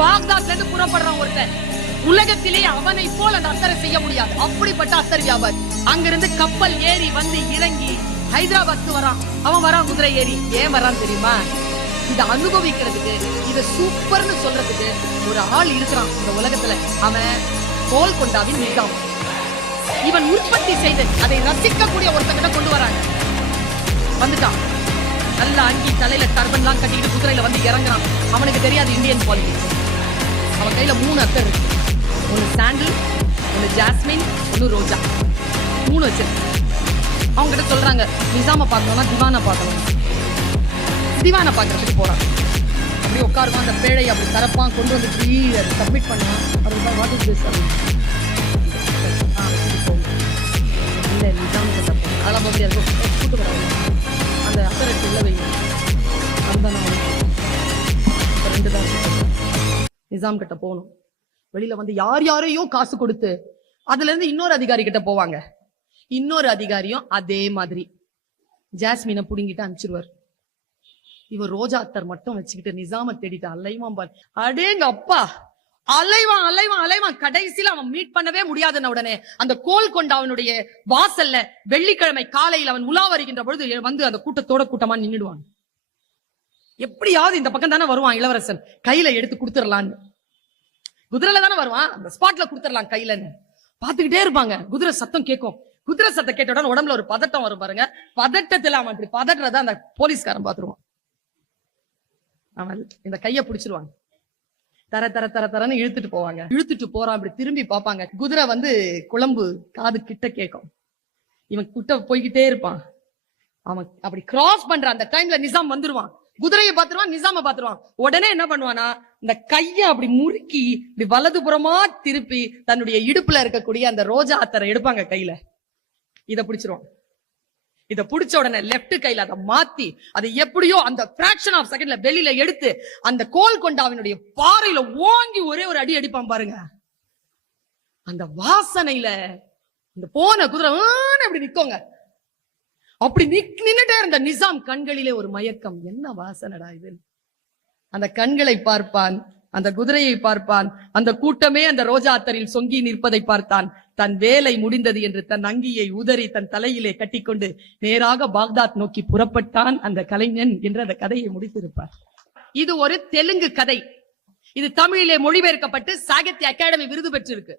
பாக்தாத்ல இருந்து புறப்படுறான் ஒருத்தன். உலகத்திலே அவனை போல் அந்த அத்தரை செய்ய முடியாது. அப்படிப்பட்ட அத்தர் வியாபாரி. அங்கிருந்து கப்பல் ஏறி வந்து இறங்கி ஹைதராபாத்துக்கு வரான். அவன் வரான் குதிரை ஏறி. ஏன் வரான் தெரியுமா? இத அனுபவிக்கிறதுக்கு, இத சூப்பர்னு சொல்றதுக்கு ஒரு ஆள் இருக்கிறான் இந்த உலகத்துல. அவன் கோல்கொண்டாவின் நிஜாம். இவன் உற்பத்தி செய்து அதை ரசிக்கக்கூடிய ஒருத்தங்கிட்ட கொண்டு வராங்க. வந்துட்டான். நல்ல அங்கி, தலையில டர்பன்லாம் கட்டிக்கிட்டு குதிரையில வந்து இறங்குறான். அவனுக்கு தெரியாது இந்தியன் பாலிடிக்ஸ். அவன் கையில 3 அத்தர் இருக்கு. ஒன்னு சாண்டில், ஒன்னு ஜாஸ்மின், ஒன்னு ரோஜா. 3 வச்சிருக்கு. அவங்க கிட்ட சொல்றாங்க, நிசாம பார்க்கணும்னா திவானை பார்க்கணும். திவானை பார்க்கறதுக்கு போறான். அப்படி உட்காருவான். அந்த பேழை அப்படி தரப்பான், கொண்டு வந்து சப்மிட் பண்ணுவான். அதுதான் வாட் இஸ் திஸ் இல்ல நிசாம் கிட்ட போகணும். அதெல்லாம் போக முடியாது. கூட்டு வராது. அந்த அத்தரை உள்ள வைங்க. அதுதான் நான் 2 தான் நிசாம் கிட்ட போகணும். வெளியில வந்து யார் யாரையோ காசு கொடுத்து அதுல இருந்து இன்னொரு அதிகாரி கிட்ட போவாங்க. இன்னொரு அதிகாரியும் அதே மாதிரி ஜாஸ்மினை புடுங்கிட்டு அனுப்பிச்சிருவார். இவர் ரோஜா அத்தர் மட்டும் வச்சுக்கிட்டு நிசாம தேடிட்டு அலைவான் பாரு. அடேங்க அப்பா, அலைவான் அலைவான் அலைவான். கடைசியில அவன் மீட் பண்ணவே முடியாதுன்னு உடனே அந்த கோல்கொண்டாவனுடைய வாசல்ல வெள்ளிக்கிழமை காலையில் அவன் உலா வருகின்ற பொழுது வந்து அந்த கூட்டமா நின்னுடுவான். எப்படியாவது இந்த பக்கம் தானே வருவான் இளவரசன், கையில எடுத்து கொடுத்துடலான்னு. குதிரையில தானே வருவான், அந்த ஸ்பாட்ல கொடுத்துடலாம் கையிலன்னு பாத்துக்கிட்டே இருப்பாங்க. குதிரை சத்தம் கேட்கும். குதிரை சத்தம் கேட்ட உடனே உடம்புல ஒரு பதட்டம் வரும் பாருங்க. பதட்டத்துல அவன் இப்படி பதற்றத அந்த போலீஸ்காரன் பாத்துருவான். அவன் இந்த கைய பிடிச்சிருவாங்க. தர தர தர தரன்னு இழுத்துட்டு போவாங்க. இழுத்துட்டு போறான். இப்படி திரும்பி பாப்பாங்க. குதிரை வந்து குழம்பு காது கிட்ட கேட்கும். இவன் கிட்ட போய்கிட்டே இருப்பான். அவன் அப்படி கிராஸ் பண்ற அந்த டைம்ல நிசாம் வந்துருவான். குதிரையை பாத்துருவான், நிசாம பாத்துருவான். உடனே என்ன பண்ணுவானா, இந்த கைய அப்படி முறுக்கி இப்படி வலதுபுறமா திருப்பி தன்னுடைய இடுப்புல இருக்கக்கூடிய அந்த ரோஜா அத்தரை எடுப்பாங்க கையில. இத பிடிச்சிருவான். இத பிடிச்ச உடனே லெப்ட் கையில அதை மாத்தி அதை எப்படியோ அந்த பிராக்ஷன் ஆஃப் செகண்ட்ல வெளியில எடுத்து அந்த கோல்கொண்டாவினுடைய பாறையில ஓங்கி ஒரே ஒரு அடி அடிப்பான் பாருங்க. அந்த வாசனையில இந்த போன குதிரை அப்படி நிக்கோங்க. அப்படி நின்னுட்டே இருந்த நிசாம் கண்களிலே ஒரு மயக்கம். என்ன வாசனடா இது? அந்த கண்களை பார்ப்பான், அந்த குதிரையை பார்ப்பான், அந்த கூட்டமே அந்த ரோஜா அத்தரில் சொங்கி நிற்பதை பார்த்தான். தன் வேலை முடிந்தது என்று தன் அங்கியை உதறி தன் தலையிலே கட்டிக்கொண்டு நேராக பாக்தாத் நோக்கி புறப்பட்டான் அந்த கலைஞன் என்று அந்த கதையை முடித்திருப்பார். இது ஒரு தெலுங்கு கதை. இது தமிழிலே மொழிபெயர்க்கப்பட்டு சாகித்ய அகாடமி விருது பெற்றிருக்கு.